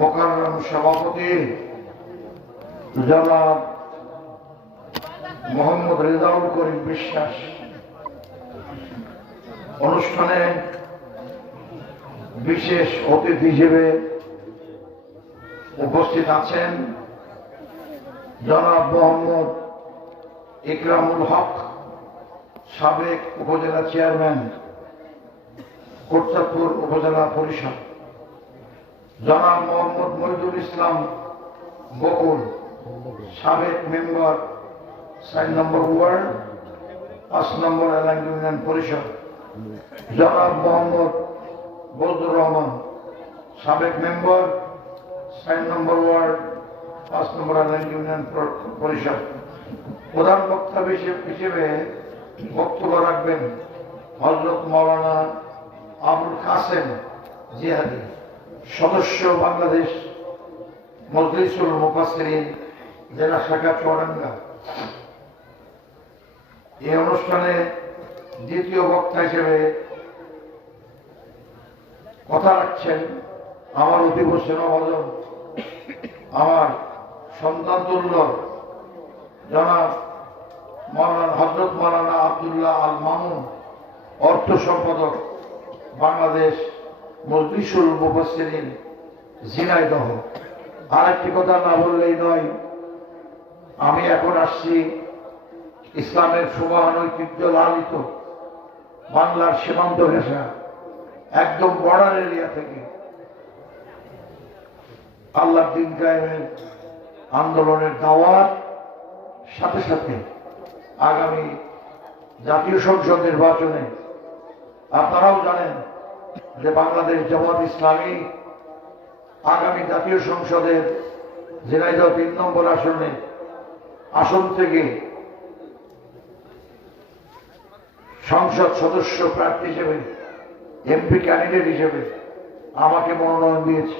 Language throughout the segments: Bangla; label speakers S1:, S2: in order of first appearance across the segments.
S1: মোকাররম সভাপতি জনাব মোহাম্মদ রেজাউল করিম বিশ্বাস। অনুষ্ঠানে বিশেষ অতিথি হিসেবে উপস্থিত আছেন জনাব মোহাম্মদ ইকরামুল হক, সাবেক উপজেলা চেয়ারম্যান কোটচাঁদপুর উপজেলা পরিষদ। জনাব মোহাম্মদ মহিদুল ইসলাম বকুল, সাবেক মেম্বার, চার নম্বর ওয়ার্ড, পাঁচ নম্বর এলাকা ইউনিয়ন পরিষদ। জনাব মোহাম্মদ বজুর রহমান, সাবেক মেম্বার, চার নম্বর ওয়ার্ড, পাঁচ নম্বর এলাকা ইউনিয়ন পরিষদ। প্রধান বক্তা হিসেবে- বক্তব্য রাখবেন হজরত মৌলানা আবুল কাসেম জিহাদি সদস্য বাংলাদেশ, মজলিসুল মুফাসসিরিন, জেলা শাখা চুয়াডাঙ্গা এই অনুষ্ঠানে দ্বিতীয় বক্তা হিসেবে কথা রাখছেন আমার অতীব সেনাভজন আমার সন্তান তুল্য জনাব মৌলানা হজরত মৌলানা আবদুল্লাহ আল মামুন অর্থ সম্পাদক বাংলাদেশ মজলিসুল মুফাসসিরিন, ঝিনাইদহ। আর একটি কথা না বললেই নয়, আমি এখন আসছি ইসলামের সুবাহান ঐতিহ্য লালিত বাংলার সীমান্ত ঘেঁষা একদম বর্ডার এরিয়া থেকে। আল্লাহ দিন কায়েমের আন্দোলনের দাওয়াত, সাথে সাথে আগামী জাতীয় সংসদ নির্বাচনে, আপনারাও জানেন যে বাংলাদেশ জামাত ইসলামী আগামী জাতীয় সংসদের ঝিনাইদহ তিন নম্বর আসনে আসন থেকে সংসদ সদস্য প্রার্থী হিসেবে এমপি ক্যান্ডিডেট হিসেবে আমাকে মনোনয়ন দিয়েছে।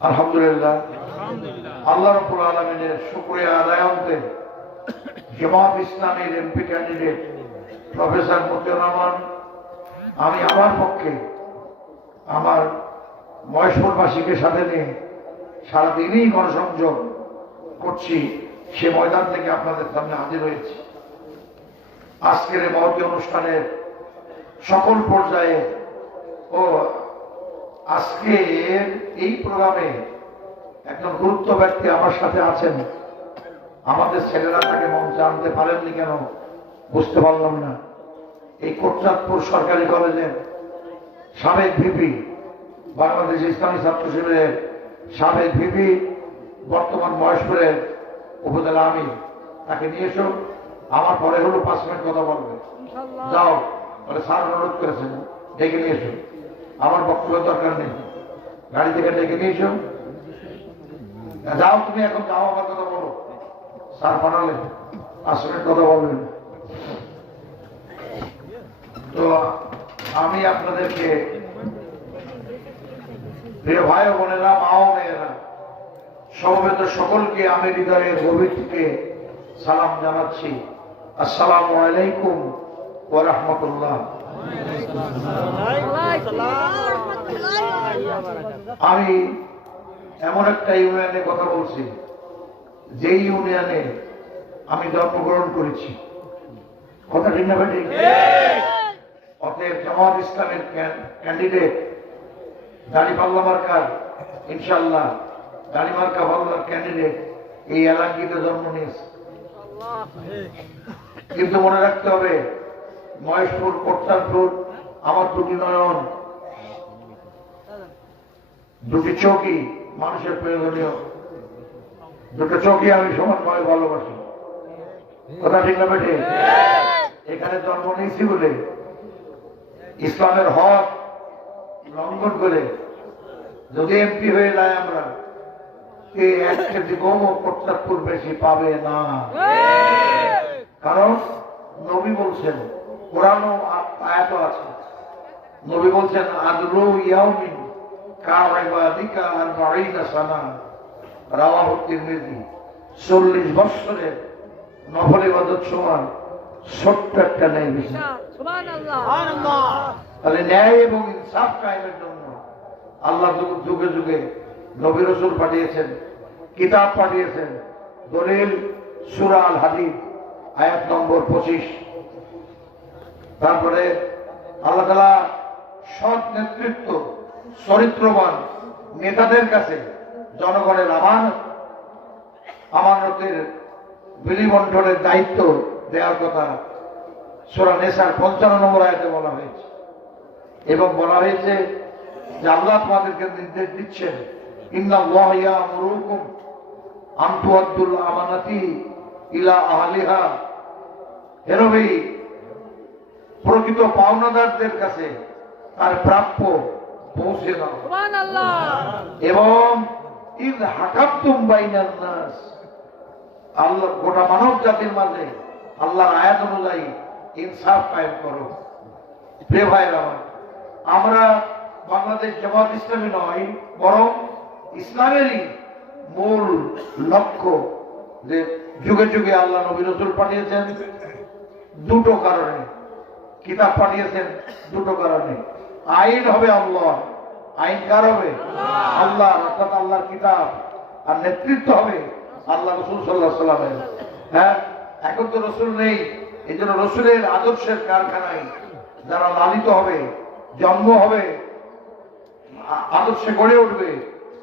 S2: আলহামদুলিল্লাহ।
S1: আল্লাহ রব্বুল আলমিনের শুক্রিয়া আদায়ন্তে জামাত ইসলামের MP candidate professor Motiur Rahman, আমি আমার পক্ষে আমার মহেশপুরবাসীকে সাথে নিয়ে সারাদিনই গণসংযোগ করছি, সে ময়দান থেকে আপনাদের সামনে হাজির হয়েছি। আজকের এই মহতি অনুষ্ঠানের সকল পর্যায়ে ও আজকে এই প্রোগ্রামে একজন গুরুত্ব ব্যক্তি আমার সাথে আছেন। আমাদের ছেলেরা তাকে মঞ্চে আনতে পারেননি কেন? বুঝতে পারলাম না। এই কোটচাঁদপুর সরকারি কলেজের সাবেক ভিপি বাংলাদেশ ইসলামী ছাত্র শিবিরের সাবেক ভিপি বর্তমান মহেশপুরের উপজেলা আমি। তাকে নিয়ে এসো। আমার পরে হলো পাঁচ মিনিট কথা বলবে। যাও বলে স্যার অনুরোধ করেছেন ডেকে নিয়ে এসো। আমার বক্তব্যের দরকার নেই। গাড়ি থেকে ডেকে নিয়ে এসো। যাও তুমি এখন যাও আমার কথা বলো। স্যার পাঠালেন। পাঁচ মিনিট কথা বলবেন। তো আমি আপনাদেরকে প্রিয় ভাই বোনেরা, মা ও মেয়েরা, সমবেত সকলকে আমি হৃদয়ের গভীর থেকে সালাম জানাচ্ছি। আসসালামু আলাইকুম ওয়া রাহমাতুল্লাহ। আমি এমন একটা ইউনিয়নে কথা বলছি যে ইউনিয়নে আমি জন্মগ্রহণ করেছি। কথা ঠিক না ভাই? অতএব জামাত ইসলামের ক্যান্ডিডেট দাড়ি পাল্লা মার্কার ইনশাল্লাহ দাড়ি মার্কা পাল্লার ক্যান্ডিডেট এই এলাকিতে জন্ম নিয়েছে। কিন্তু মনে রাখতে হবে, মহেশপুর কোট্টানপুর আমার দুটি নয়ন, দুটি চৌকি মানুষের প্রয়োজনীয়। দুটো চৌকি আমি সমানভাবে ভালোবাসি। কথা ঠিক না বেটে এখানে জন্ম নিয়েছি বলে ইসলামের হক লঙ্ঘন করে যদি এমপি হয়ে যায় আমরা এই এক কেজি গমও প্রত্যাপুর বেশি পাবে না? কারণ নবী বলছেন, কোরআনও আয়াত আছে। নবী বলছেন আদলু ইয়াউমিন কারাইবাদিকা আরবাঈনা সানা। রাওয়াহু তিরমিজি। 40 বছরের নফল ইবাদত সমান ছোট্ট একটা ন্যায় তাহলে ন্যায় এবং ইনসাফ কায়েমের জন্য আল্লাহ যুগে যুগে নবী রসুল পাঠিয়েছেন কিতাব পাঠিয়েছেন দলিল সুরা আল হাদিদ আয়াত নম্বর পঁচিশ। তারপরে আল্লাহ তালা সৎ নেতৃত্ব চরিত্রবান নেতাদের কাছে জনগণের আমানত আমানতের বিলিবন্টনের দায়িত্ব দেওয়ার কথা সোরা নেশার পঞ্চান্ন নম্বর আয়তে বলা হয়েছে। এবং বলা হয়েছে যে আল্লাহ তোমাদেরকে নির্দেশ দিচ্ছেন আব্দুল আমানাতি ইলা আহলিহা। প্রকৃত পাওনাদারদের কাছে তার প্রাপ্য পৌঁছে দাও। এবং ইদ হাকাতুম বাইনান নাস আল্লাহ গোটা মানব জাতির মাঝে আল্লাহর আয়াত অনুযায়ী ইনসাফ কায়েম করো। ভাইয়ের আমার আমরা বাংলাদেশ জামাত ইসলামী নয়, বরং ইসলামেরই মূল লক্ষ্য যে যুগে যুগে আল্লাহ নবী রসুল পাঠিয়েছেন দুটো কারণে। কিতাব পাঠিয়েছেন দুটো কারণে। আইন হবে আল্লাহ, আইন কার হবে? আল্লাহ, অর্থাৎ আল্লাহর কিতাব। আর নেতৃত্ব হবে আল্লাহ রসুল সাল্লাহ সাল্লামের হ্যাঁ এখন তো রসুল নেই এই জন্য রসুলের আদর্শের কারখানায় যারা লালিত হবে, জন্ম হবে, আদর্শে গড়ে উঠবে,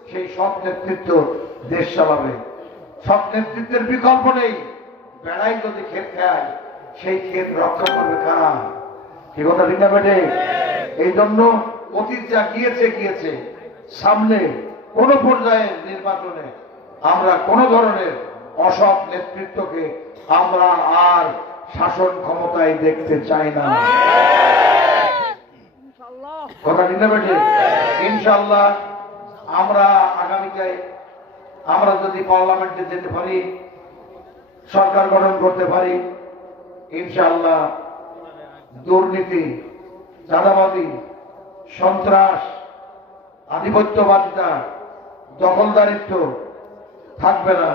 S1: সেই সব নেতৃত্ব দেশ চালাবে। সব নেতৃত্বের বিকল্প নেই, বেড়াই যদি ক্ষেত খায়, সেই ক্ষেত রক্ষা করবে কারা? কি কথা ঠিক বেটে এই জন্য অতীত যা গিয়েছে গিয়েছে। সামনে কোন পর্যায়ে নির্বাচনে আমরা কোন ধরনের অসৎ নেতৃত্বকে আমরা আর শাসন ক্ষমতায় দেখতে চাই না। কথা না বেটে ইনশাল্লাহ আমরা আগামীতে আমরা যদি পার্লামেন্টে যেতে পারি সরকার গঠন করতে পারি ইনশাল্লাহ দুর্নীতি চাঁদাবাদী সন্ত্রাস আধিপত্যবাদিতা দখলদারিত্ব থাকবে না।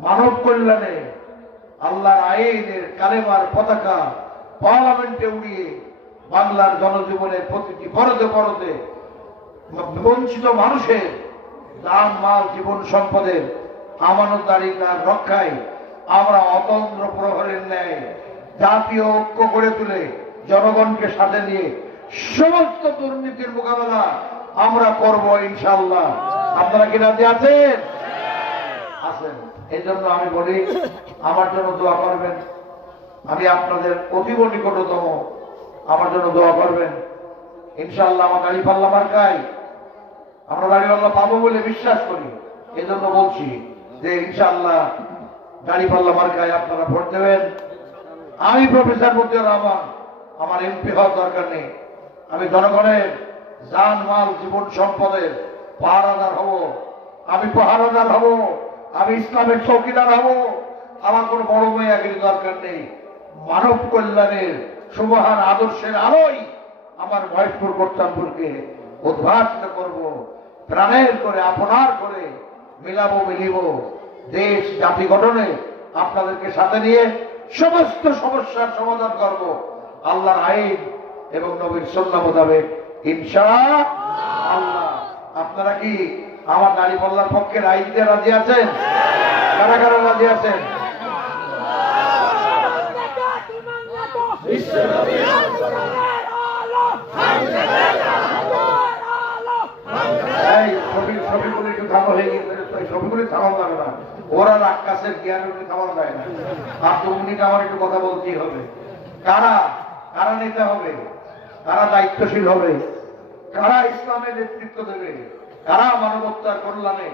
S1: মানব কল্যাণে আল্লাহর আইনের কালেমার পতাকা পার্লামেন্টে উড়িয়ে বাংলার জনজীবনের প্রতিটি পরতে পরতে বঞ্চিত মানুষের দান মাল, জীবন সম্পদের আমানতদারিতার রক্ষায় আমরা অতন্ত্র প্রহরের ন্যায় জাতীয় ঐক্য গড়ে তুলে জনগণকে সাথে নিয়ে সমস্ত দুর্নীতির মোকাবেলা আমরা করব ইনশাল্লাহ আপনারা কি রাজি আছেন? আছেন এই জন্য আমি বলি, আমার জন্য দোয়া করবেন। আমি আপনাদের অতীব নিকটতম, আমার জন্য দোয়া করবেন। ইনশাল্লাহ আমার গাড়ি পাল্লা মার্কায়, আমরা গাড়ি পাল্লা পাবো বলে বিশ্বাস করি। এই জন্য বলছি যে ইনশাল্লাহ গাড়ি পাল্লা মার্কায় আপনারা ভোট দেবেন। আমি প্রফেসর মতিউর রহমান, আমার এমপি হওয়ার দরকার নেই। আমি জনগণের যান মাল, জীবন, সম্পদের পাহারাদার হব। আমি পাহারাদার হব। আমি ইসলামের চৌকিদার হব। আমার কোনো বড় মেয়াগির দরকার নেই। মানব কল্যাণের সুবহান আদর্শের আলোই আমার মহেশপুর কর্তামপুরকে উদ্ভাসিত করব। প্রাণের করে, আপনার করে মিলাবো, মিলিব। দেশ, জাতি গঠনে আপনাদেরকে সাথে নিয়ে সমস্ত সমস্যার সমাধান করব। আল্লাহর আইন এবং নবীর সন্না মোতাবেক ইনশা আল্লাহ আপনারা কি আমার দাড়ি পাল্লার পক্ষে দিয়ে রাজি আছেন? কারা কারা রাজি আছেন? যায় না। আর একটু কথা বলতেই হবে। কারা? কারা নিতে হবে? কারা দায়িত্বশীল হবে? কারা ইসলামের নেতৃত্ব দেবে? কারা মানবতার কল্যাণে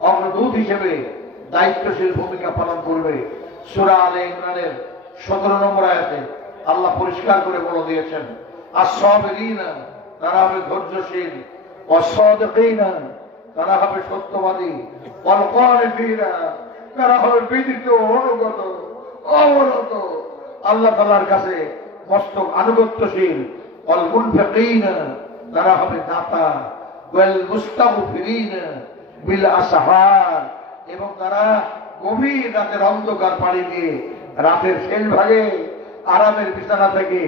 S1: অগ্রদূত হিসেবে দায়িত্বশীল ভূমিকা পালন করবে? সুরা আলে ইমরানের সতেরো নম্বর আয়াতে আল্লাহ পরিষ্কার করে বলে দিয়েছেন আর সব তারা হবে ধৈর্যশীল অসদিনা তারা হবে সত্যবাদী অল্পীরা তারা হবে বিদিত অনুগত অবনত আল্লাহ তালার কাছে মস্তক আনুগত্যশীল ফেকিনা তারা হবে দাতা এবং তারা গভীর রাতের অন্ধকার পাড়ি দিয়ে রাতের শেষ ভাগে আরামের বিছানা থেকে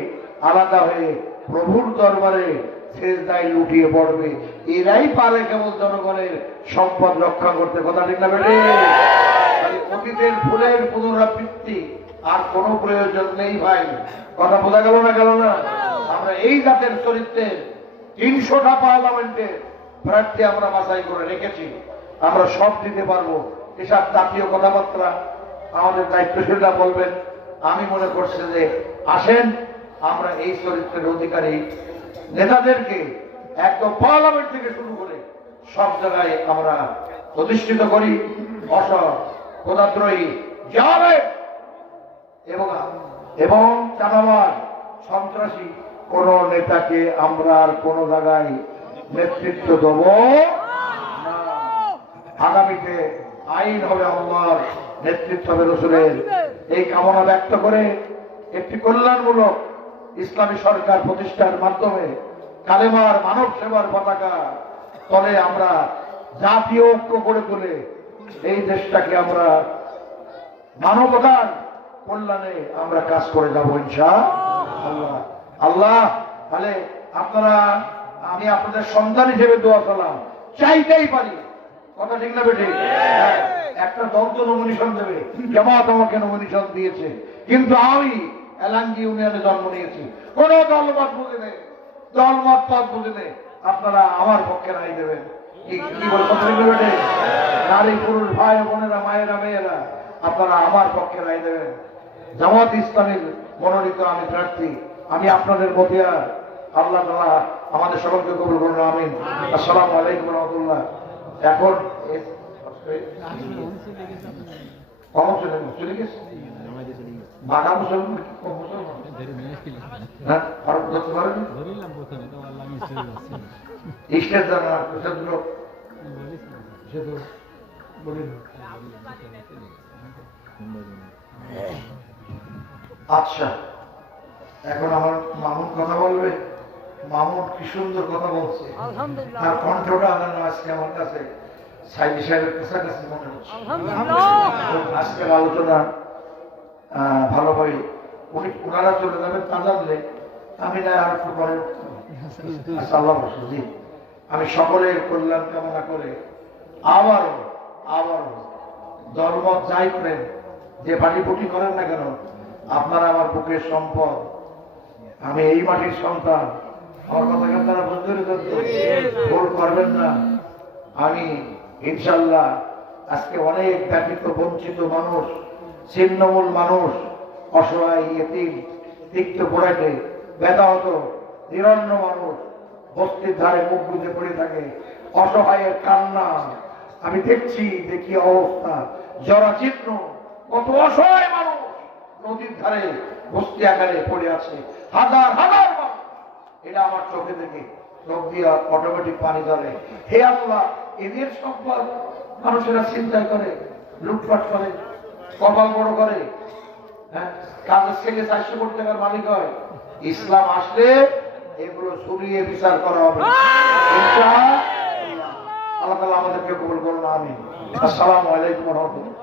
S1: আলাদা হয়ে প্রভুর দরবারে শেষদায় লুটিয়ে পড়বে। এরাই পারে কেবল জনগণের সম্পদ রক্ষা করতে। কথা ঠিক না বেটে অতীতের ভুলের পুনরাবৃত্তি আর কোনো প্রয়োজন নেই ভাই। কথা বোঝা গেল না গেল না? আমরা এই জাতের চরিত্রের তিনশোটা পার্লামেন্টের প্রার্থী আমরা বাছাই করে রেখেছি। আমরা সব দিতে পারব। এসব জাতীয় কথাবার্তা আমাদের দায়িত্বশীলরা বলবেন। আমি মনে করছি যে আসেন, আমরা এই চরিত্রের অধিকারী নেতাদেরকে একদম পার্লামেন্ট থেকে শুরু করে সব জায়গায় আমরা প্রতিষ্ঠিত করি। অসৎ প্রদাদ্রোহী যাবে এবং এবং চাঁদাবাদ সন্ত্রাসী, কোন নেতাকে আমরা আর কোন জায়গায় নেতৃত্ব দেব। আগামীতে আইন হবে আল্লাহর নেতৃত্ব হবে রসুলের। এই কামনা ব্যক্ত করে একটি কল্যাণমূলক ইসলামী সরকার প্রতিষ্ঠার মাধ্যমে কালেমার মানব সেবার পতাকা তলে আমরা জাতীয় ঐক্য করে তুলে এই দেশটাকে আমরা মানবতার কল্যাণে আমরা কাজ করে যাব ইনশা আল্লাহ। আল্লাহ, তাহলে আপনারা আমি আপনাদের সন্তান হিসেবে দোয়া করলাম। চাইতেই পারি। কথা ঠিক না বেঠে? হ্যাঁ, একটা দল তো নমিনেশন দেবে। জামাত আমাকে নমিনেশন দিয়েছে। কিন্তু আমি এলাঙ্গি ইউনিয়নে জন্ম নিয়েছি। কোন দলমত বুঝে নেই। দলমত পথ বুঝে নেই। আপনারা আমার পক্ষে রায় দেবেন। নারী পুরুষ ভাই বোনেরা মায়েরা মেয়েরা আপনারা আমার পক্ষে রায় দেবেন। জামাত ইসলামের মনোনীত আমি প্রার্থী। আমি আপনাদের আর আল্লাহ তালা আমাদের সকলকে কবুল করুন আমিন। আসসালামু আলাইকুম রহমতুল্লাহ। এখন চলে গেছে? বাঘা মুসলমান জানা সেগুলো আচ্ছা এখন আমার মামুন কথা বলবে। মামুন কি সুন্দর কথা বলছে। তার কণ্ঠটা যেন আজকে আমার কাছে সাইদি সাহেবের কাছাকাছি মনে হচ্ছে। আজকের আলোচনা ভালোভাবে উনি ওনারা চলে যাবেন তা জানলে আমি না আর একটু পরে আল্লাহ জি। আমি সকলের কল্যাণ কামনা করে আবারও আবারও ধর্ম যাই করেন যে পাটিপুটি করেন না কেন আপনারা আমার বুকের সম্পদ আমি এই মাটির সন্তান আমি ইনশাল্লাহ আজকে অনেক বঞ্চিত মানুষ, ছিন্নমূল মানুষ, অসহায় তিক্ত মানুষ, বস্তির ধারে মুখ বুঝে পড়ে থাকে, অসহায়ের কান্না। আমি দেখছি, দেখি অবস্থা। জরাচিহ্ন কত অসহায় মানুষ নদীর ধারে বস্তি আকারে পড়ে আছে। হাজার হাজার মানুষ এটা আমার চোখে দেখে চোখ দিয়ে অটোমেটিক পানি ধরে হে আল্লাহ, এদের সম্পদ মানুষেরা চিন্তা করে, লুটপাট করে, কপাল বড় করে। হ্যাঁ কাজের থেকে চারশো কোটি টাকার মালিক হয়। ইসলাম আসলে এগুলো শুনিয়ে বিচার করা হবে। আল্লাহ তাআলা আমাদেরকে কবুল করুন আমি আসসালামু আলাইকুম রহমতুল্লাহ।